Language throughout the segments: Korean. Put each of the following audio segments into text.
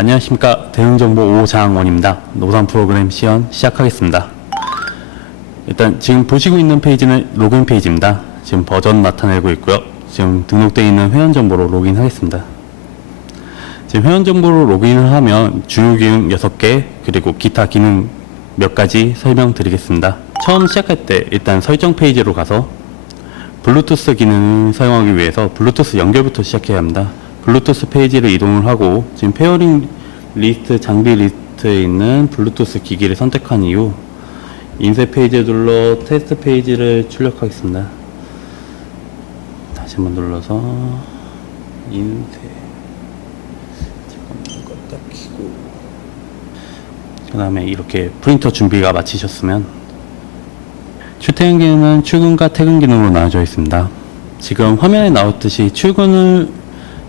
안녕하십니까 대응정보 오장원입니다. 노상 프로그램 시연 시작하겠습니다. 일단 지금 보시고 있는 페이지는 로그인 페이지입니다. 지금 버전 나타내고 있고요. 지금 등록되어 있는 회원 정보로 로그인하겠습니다. 지금 회원 정보로 로그인을 하면 주요 기능 6개 그리고 기타 기능 몇 가지 설명드리겠습니다. 처음 시작할 때 일단 설정 페이지로 가서 블루투스 기능을 사용하기 위해서 블루투스 연결부터 시작해야 합니다. 블루투스 페이지를 이동을 하고 지금 페어링 리스트 장비 리스트에 있는 블루투스 기기를 선택한 이후 인쇄 페이지에 눌러 테스트 페이지를 출력하겠습니다. 다시 한번 눌러서 인쇄 그 다음에 이렇게 프린터 준비가 마치셨으면 출퇴근 기능은 출근과 퇴근 기능으로 나눠져 있습니다. 지금 화면에 나왔듯이 출근을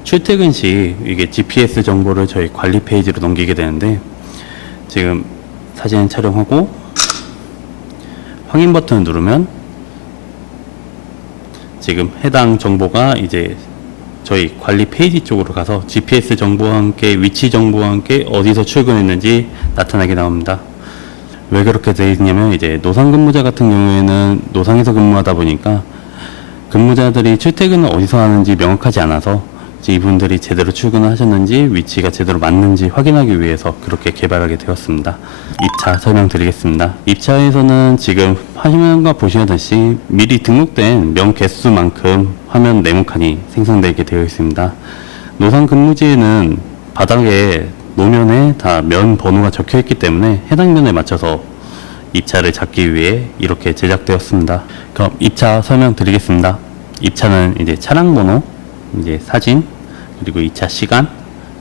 출퇴근 시 이게 GPS 정보를 저희 관리 페이지로 넘기게 되는데 지금 사진 촬영하고 확인 버튼을 누르면 지금 해당 정보가 이제 저희 관리 페이지 쪽으로 가서 GPS 정보와 함께 위치 정보와 함께 어디서 출근했는지 나타나게 나옵니다. 왜 그렇게 되어 있냐면 이제 노상 근무자 같은 경우에는 노상에서 근무하다 보니까 근무자들이 출퇴근을 어디서 하는지 명확하지 않아서 이분들이 제대로 출근을 하셨는지 위치가 제대로 맞는지 확인하기 위해서 그렇게 개발하게 되었습니다. 입차 설명드리겠습니다. 입차에서는 지금 화면과 보시다시피 미리 등록된 명 개수만큼 화면 네모칸이 생성되게 되어 있습니다. 노상 근무지에는 바닥에 노면에 다 면 번호가 적혀 있기 때문에 해당 면에 맞춰서 입차를 잡기 위해 이렇게 제작되었습니다. 그럼 입차 설명드리겠습니다. 입차는 이제 차량 번호, 이제 사진, 그리고 입차 시간,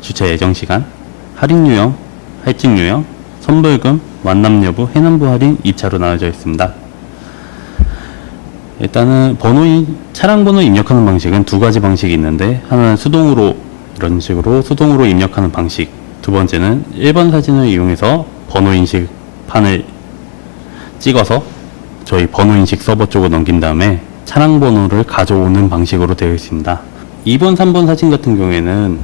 주차 예정 시간, 할인 유형, 할증 유형, 선불금, 완납 여부, 해남부 할인 입차로 나눠져 있습니다. 일단은 번호 인- 차량 번호 입력하는 방식은 두 가지 방식이 있는데 하나는 수동으로 이런 식으로 수동으로 입력하는 방식 두 번째는 1번 사진을 이용해서 번호 인식 판을 찍어서 저희 번호 인식 서버 쪽으로 넘긴 다음에 차량 번호를 가져오는 방식으로 되어 있습니다. 2번, 3번 사진 같은 경우에는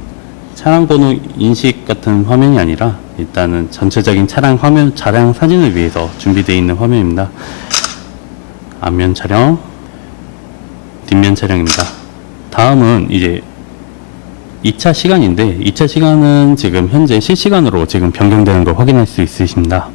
차량 번호 인식 같은 화면이 아니라 일단은 전체적인 차량 화면, 차량 사진을 위해서 준비되어 있는 화면입니다. 앞면 촬영, 뒷면 촬영입니다. 다음은 이제 2차 시간인데 2차 시간은 지금 현재 실시간으로 지금 변경되는 걸 확인할 수 있으십니다.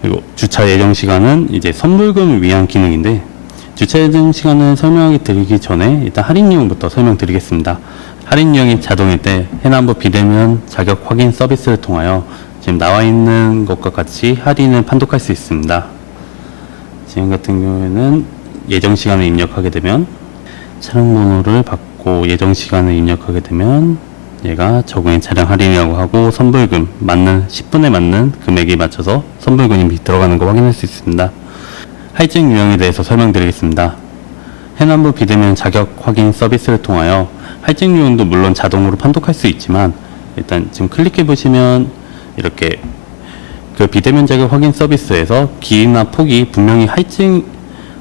그리고 주차 예정 시간은 이제 선불금을 위한 기능인데 주차 예정 시간을 설명하기 드리기 전에 일단 할인 내용부터 설명드리겠습니다. 할인 내용이 자동일 때 해남부 비대면 자격 확인 서비스를 통하여 지금 나와 있는 것과 같이 할인을 판독할 수 있습니다. 지금 같은 경우에는 예정 시간을 입력하게 되면 차량 번호를 받고 예정 시간을 입력하게 되면 얘가 적응의 차량 할인이라고 하고 선불금 맞는 10분에 맞는 금액에 맞춰서 선불금이 들어가는 거 확인할 수 있습니다. 할증 유형에 대해서 설명드리겠습니다. 해남부 비대면 자격 확인 서비스를 통하여 할증 유형도 물론 자동으로 판독할 수 있지만 일단 지금 클릭해 보시면 이렇게 그 비대면 자격 확인 서비스에서 길이나 폭이 분명히 할증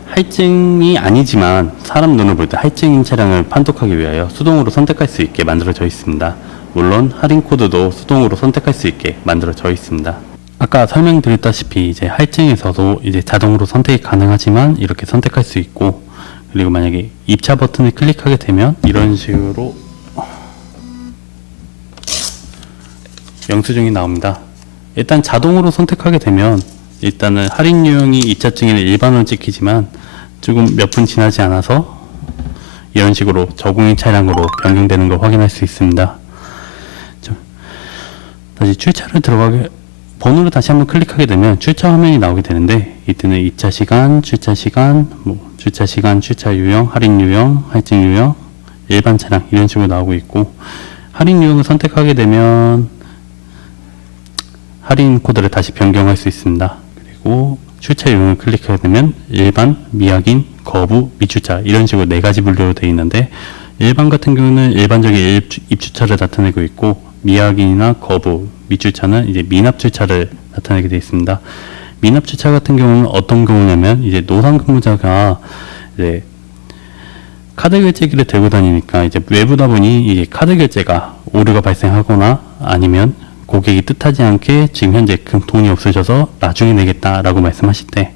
할증이 아니지만 사람 눈을 볼 때 할증인 차량을 판독하기 위하여 수동으로 선택할 수 있게 만들어져 있습니다. 물론 할인 코드도 수동으로 선택할 수 있게 만들어져 있습니다. 아까 설명드렸다시피 이제 할증에서도 이제 자동으로 선택이 가능하지만 이렇게 선택할 수 있고 그리고 만약에 입차 버튼을 클릭하게 되면 이런 식으로 영수증이 나옵니다. 일단 자동으로 선택하게 되면 일단은 할인 유형이 2차증에는 일반으로 찍히지만 조금 몇 분 지나지 않아서 이런 식으로 저공인 차량으로 변경되는 걸 확인할 수 있습니다. 저- 다시 출차를 들어가게 번호를 다시 한번 클릭하게 되면 출차 화면이 나오게 되는데 이때는 입차 시간, 출차 시간, 뭐 주차 시간, 출차 유형, 할인 유형, 할증 유형, 일반 차량 이런 식으로 나오고 있고 할인 유형을 선택하게 되면 할인 코드를 다시 변경할 수 있습니다. 그리고 출차 유형을 클릭하게 되면 일반, 미확인, 거부, 미주차 이런 식으로 네 가지 분류로 되어 있는데 일반 같은 경우는 일반적인 입주- 입주차를 나타내고 있고 미확인이나 거부, 미주차는 이제 미납 주차를 나타내게 되어 있습니다. 미납 주차 같은 경우는 어떤 경우냐면 이제 노상 근무자가 이제 카드 결제기를 들고 다니니까 이제 외부다 보니 이게 카드 결제가 오류가 발생하거나 아니면 고객이 뜻하지 않게 지금 현재 금 돈이 없으셔서 나중에 내겠다라고 말씀하실 때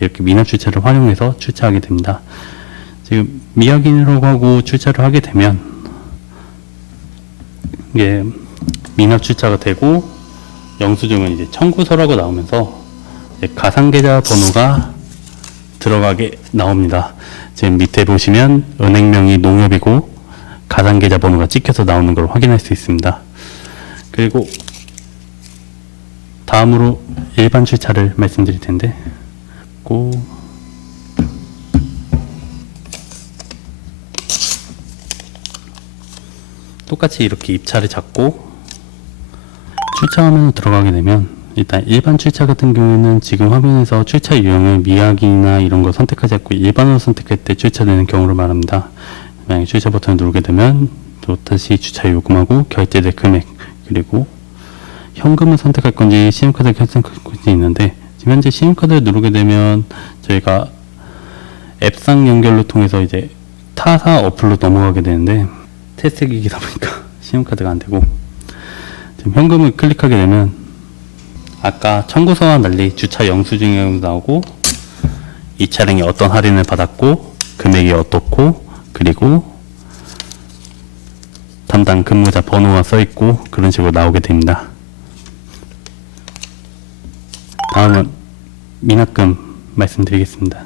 이렇게 미납 주차를 활용해서 출차하게 됩니다. 지금 미확인이라고 하고 출차를 하게 되면 이게 미납 출차가 되고 영수증은 이제 청구서라고 나오면서 이제 가상계좌 번호가 들어가게 나옵니다. 지금 밑에 보시면 은행명이 농협이고 가상계좌 번호가 찍혀서 나오는 걸 확인할 수 있습니다. 그리고 다음으로 일반 출차를 말씀드릴 텐데 고 똑같이 이렇게 입차를 잡고 출차 화면으로 들어가게 되면 일단 일반 출차 같은 경우에는 지금 화면에서 출차 유형을 미확인이나 이런 거 선택하지 않고 일반으로 선택할 때 출차되는 경우를 말합니다. 만약에 출차 버튼을 누르게 되면 또 다시 주차 요금하고 결제될 금액 그리고 현금을 선택할 건지 신용카드를 선택할 건지 있는데 지금 현재 신용카드를 누르게 되면 저희가 앱상 연결로 통해서 이제 타사 어플로 넘어가게 되는데 테스트기기다 보니까 신용카드가 안 되고 지금 현금을 클릭하게 되면 아까 청구서와 달리 주차 영수증이 나오고 이 차량이 어떤 할인을 받았고 금액이 어떻고 그리고 담당 근무자 번호가 써 있고 그런 식으로 나오게 됩니다. 다음은 미납금 말씀드리겠습니다.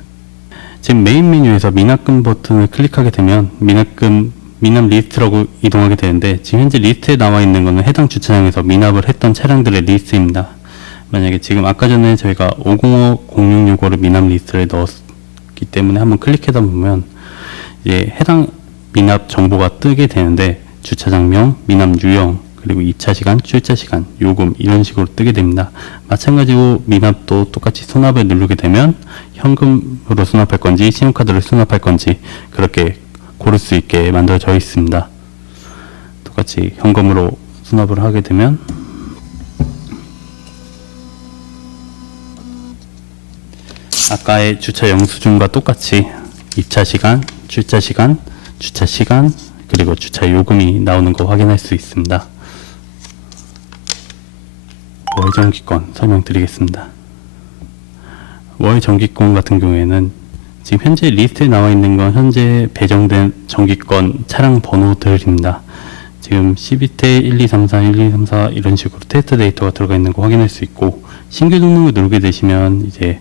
지금 메인 메뉴에서 미납금 버튼을 클릭하게 되면 미납금 미납 리스트라고 이동하게 되는데 지금 현재 리스트에 나와 있는 것은 해당 주차장에서 미납을 했던 차량들의 리스트입니다. 만약에 지금 아까 전에 저희가 505 0665를 미납 리스트에 넣었기 때문에 한번 클릭해다 보면 이제 해당 미납 정보가 뜨게 되는데 주차장명, 미납 유형, 그리고 입차 시간, 출차 시간, 요금 이런 식으로 뜨게 됩니다. 마찬가지로 미납도 똑같이 수납을 누르게 되면 현금으로 수납할 건지 신용카드로 수납할 건지 그렇게 고를 수 있게 만들어져 있습니다. 똑같이 현금으로 수납을 하게 되면 아까의 주차 영수증과 똑같이 입차 시간, 출차 시간, 주차 시간, 그리고 주차 요금이 나오는 거 확인할 수 있습니다. 월 정기권 설명드리겠습니다. 월 정기권 같은 경우에는 지금 현재 리스트에 나와 있는 건 현재 배정된 정기권 차량 번호들입니다. 지금 12태 1, 2, 3, 4, 1, 2, 3, 4 이런 식으로 테스트 데이터가 들어가 있는 거 확인할 수 있고 신규 등록을 누르게 되시면 이제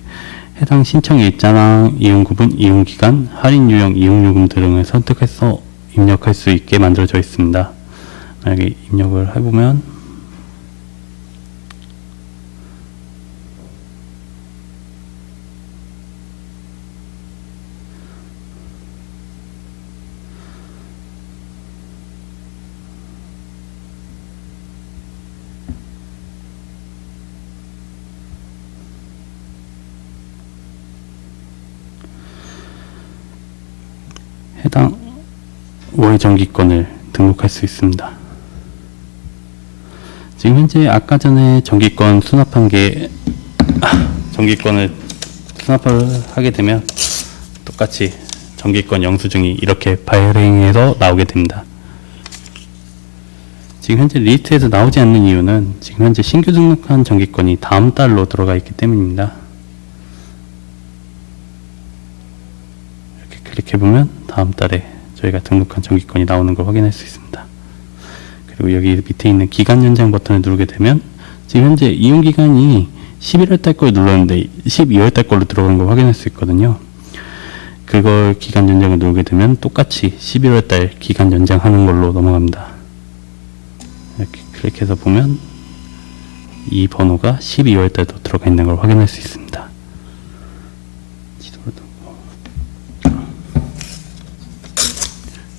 해당 신청 일자랑 이용 구분, 이용 기간, 할인 유형, 이용 요금 등을 선택해서 입력할 수 있게 만들어져 있습니다. 만약에 입력을 해보면 해당 월 정기권을 등록할 수 있습니다. 지금 현재 아까 전에 정기권 수납한 게 정기권을 수납을 하게 되면 똑같이 정기권 영수증이 이렇게 발행해서 나오게 됩니다. 지금 현재 리스트에서 나오지 않는 이유는 지금 현재 신규 등록한 정기권이 다음 달로 들어가 있기 때문입니다. 이렇게 클릭해 보면 다음 달에 저희가 등록한 정기권이 나오는 걸 확인할 수 있습니다. 그리고 여기 밑에 있는 기간 연장 버튼을 누르게 되면 지금 현재 이용 기간이 11월 달 걸 눌렀는데 12월 달 걸로 들어간 걸 확인할 수 있거든요. 그걸 기간 연장을 누르게 되면 똑같이 11월 달 기간 연장하는 걸로 넘어갑니다. 이렇게 클릭해서 보면 이 번호가 12월 달도 들어가 있는 걸 확인할 수 있습니다.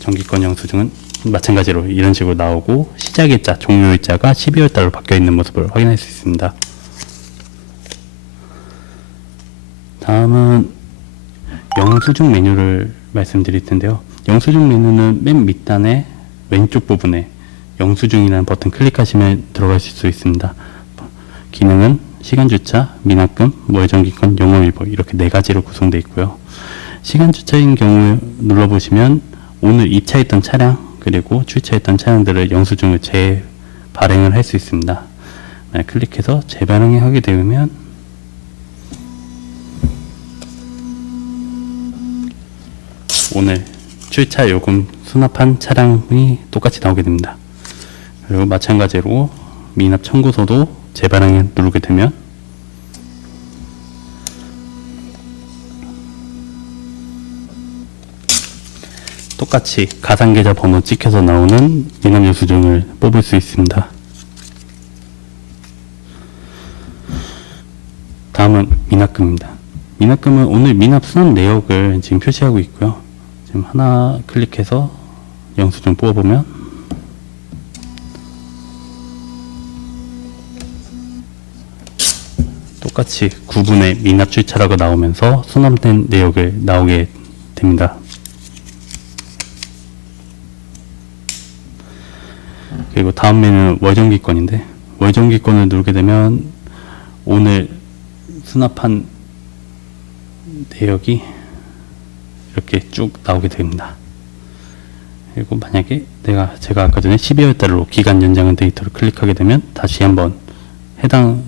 정기권 영수증은 마찬가지로 이런 식으로 나오고 시작일자, 종료일자가 12월 달로 바뀌어 있는 모습을 확인할 수 있습니다. 다음은 영수증 메뉴를 말씀드릴 텐데요. 영수증 메뉴는 맨 밑단의 왼쪽 부분에 영수증이라는 버튼 클릭하시면 들어가실 수 있습니다. 기능은 시간 주차, 미납금, 월정기권, 영업일보 이렇게 네 가지로 구성되어 있고요. 시간 주차인 경우에 눌러보시면 오늘 입차했던 차량 그리고 출차했던 차량들을 영수증을 재발행을 할 수 있습니다. 만약 클릭해서 재발행을 하게 되면 오늘 출차 요금 수납한 차량이 똑같이 나오게 됩니다. 그리고 마찬가지로 미납 청구서도 재발행에 누르게 되면 똑같이 가상계좌 번호 찍혀서 나오는 미납 영수증을 뽑을 수 있습니다. 다음은 미납금입니다. 미납금은 오늘 미납 수납 내역을 지금 표시하고 있고요. 지금 하나 클릭해서 영수증 뽑아보면 똑같이 구분의 미납 출차라고 나오면서 수납된 내역을 나오게 됩니다. 그리고 다음 메뉴는 월정기권인데 월정기권을 누르게 되면 오늘 수납한 내역이 이렇게 쭉 나오게 됩니다. 그리고 만약에 내가 제가 아까 전에 12월 달로 기간 연장한 데이터를 클릭하게 되면 다시 한번 해당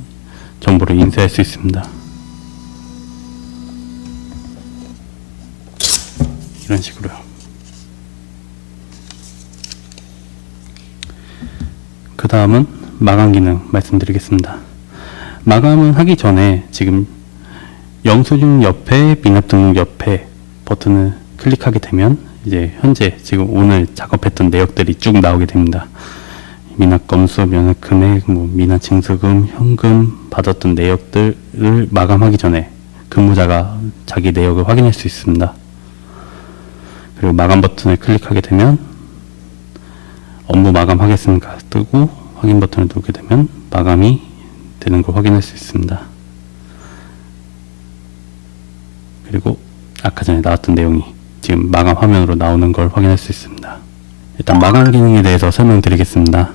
정보를 인쇄할 수 있습니다. 이런 식으로요. 그 다음은 마감 기능 말씀드리겠습니다. 마감은 하기 전에 지금 영수증 옆에 미납 등록 옆에 버튼을 클릭하게 되면 이제 현재 지금 오늘 작업했던 내역들이 쭉 나오게 됩니다. 미납 건수, 면허 금액, 뭐 미납 징수금, 현금 받았던 내역들을 마감하기 전에 근무자가 자기 내역을 확인할 수 있습니다. 그리고 마감 버튼을 클릭하게 되면 업무 마감 하겠습니까 뜨고 확인 버튼을 누르게 되면 마감이 되는 걸 확인할 수 있습니다. 그리고 아까 전에 나왔던 내용이 지금 마감 화면으로 나오는 걸 확인할 수 있습니다. 일단 마감 기능에 대해서 설명드리겠습니다.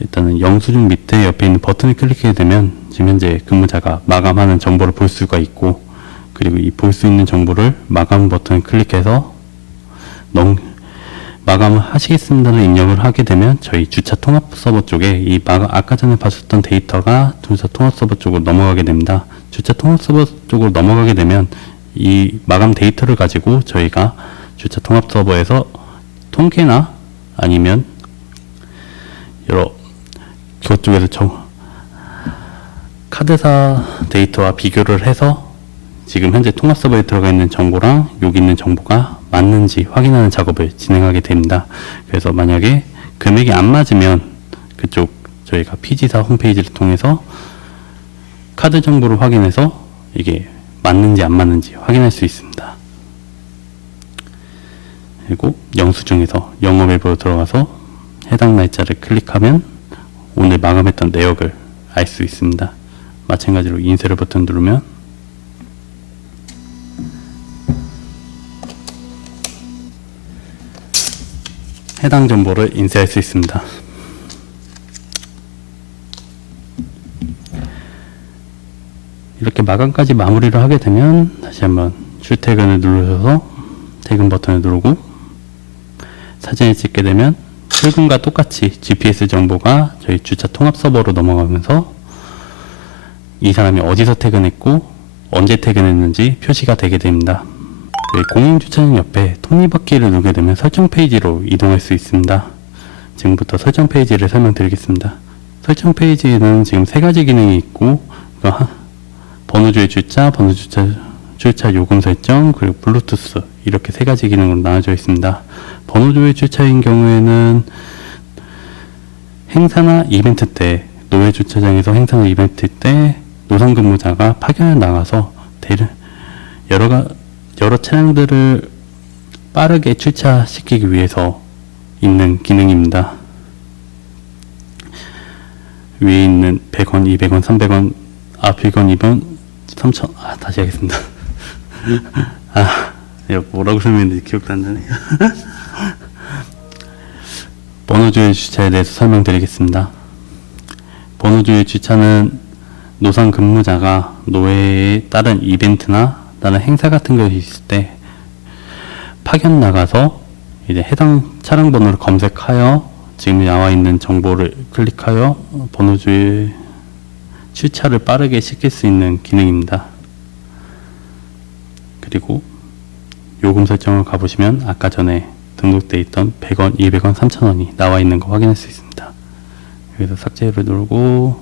일단은 영수증 밑에 옆에 있는 버튼을 클릭하게 되면 지금 현재 근무자가 마감하는 정보를 볼 수가 있고 그리고 이 볼 수 있는 정보를 마감 버튼을 클릭해서 넘, 마감을 하시겠습니다를 입력을 하게 되면 저희 주차 통합 서버 쪽에 이 마감, 아까 전에 봤었던 데이터가 주차 통합 서버 쪽으로 넘어가게 됩니다. 주차 통합 서버 쪽으로 넘어가게 되면 이 마감 데이터를 가지고 저희가 주차 통합 서버에서 통계나 아니면 여러 그쪽에서 정, 카드사 데이터와 비교를 해서 지금 현재 통합 서버에 들어가 있는 정보랑 여기 있는 정보가 맞는지 확인하는 작업을 진행하게 됩니다. 그래서 만약에 금액이 안 맞으면 그쪽 저희가 피지사 홈페이지를 통해서 카드 정보를 확인해서 이게 맞는지 안 맞는지 확인할 수 있습니다. 그리고 영수증에서 영업일부로 들어가서 해당 날짜를 클릭하면 오늘 마감했던 내역을 알 수 있습니다. 마찬가지로 인쇄를 버튼 누르면 해당 정보를 인쇄할 수 있습니다. 이렇게 마감까지 마무리를 하게 되면 다시 한번 출퇴근을 누르셔서 퇴근 버튼을 누르고 사진을 찍게 되면 출근과 똑같이 GPS 정보가 저희 주차 통합 서버로 넘어가면서 이 사람이 어디서 퇴근했고 언제 퇴근했는지 표시가 되게 됩니다. 네, 공인 주차장 옆에 톱니바퀴를 누르게 되면 설정 페이지로 이동할 수 있습니다. 지금부터 설정 페이지를 설명드리겠습니다. 설정 페이지에는 지금 세 가지 기능이 있고 그 하- 번호주의 주차, 번호 주차, 요금 설정, 그리고 블루투스 이렇게 세 가지 기능으로 나눠져 있습니다. 번호주의 주차인 경우에는 행사나 이벤트 때 노회 주차장에서 행사나 이벤트 때 노선 근무자가 파견을 나가서 대를 여러 가 여러 차량들을 빠르게 주차시키기 위해서 있는 기능입니다. 위에 있는 100원, 200원, 300원, 아, 100원, 200원, 3000, 아, 다시 하겠습니다. 아, 뭐라고 설명했는지 기억도 안 나네요. 번호주의 주차에 대해서 설명드리겠습니다. 번호주의 주차는 노상 근무자가 노회에 다른 이벤트나 다른 행사 같은 것이 있을 때 파견 나가서 이제 해당 차량 번호를 검색하여 지금 나와 있는 정보를 클릭하여 번호주의 출차를 빠르게 시킬 수 있는 기능입니다. 그리고 요금 설정을 가보시면 아까 전에 등록돼 있던 100원, 200원, 3000원이 나와 있는 거 확인할 수 있습니다. 여기서 삭제를 누르고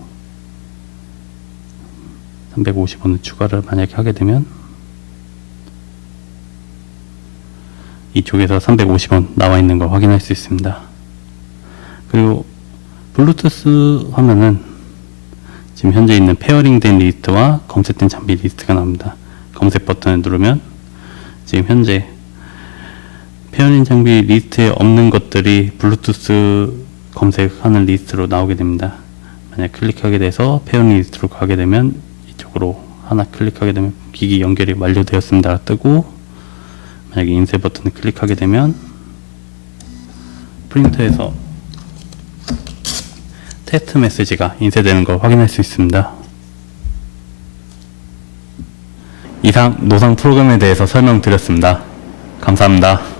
350원을 추가를 만약에 하게 되면 이쪽에서 350원 나와 있는 걸 확인할 수 있습니다. 그리고 블루투스 화면은 지금 현재 있는 페어링된 리스트와 검색된 장비 리스트가 나옵니다. 검색 버튼을 누르면 지금 현재 페어링 장비 리스트에 없는 것들이 블루투스 검색하는 리스트로 나오게 됩니다. 만약 클릭하게 돼서 페어링 리스트로 가게 되면 이쪽으로 하나 클릭하게 되면 기기 연결이 완료되었습니다. 뜨고 만약에 인쇄 버튼을 클릭하게 되면 프린터에서 테스트 메시지가 인쇄되는 걸 확인할 수 있습니다. 이상 노상 프로그램에 대해서 설명드렸습니다. 감사합니다.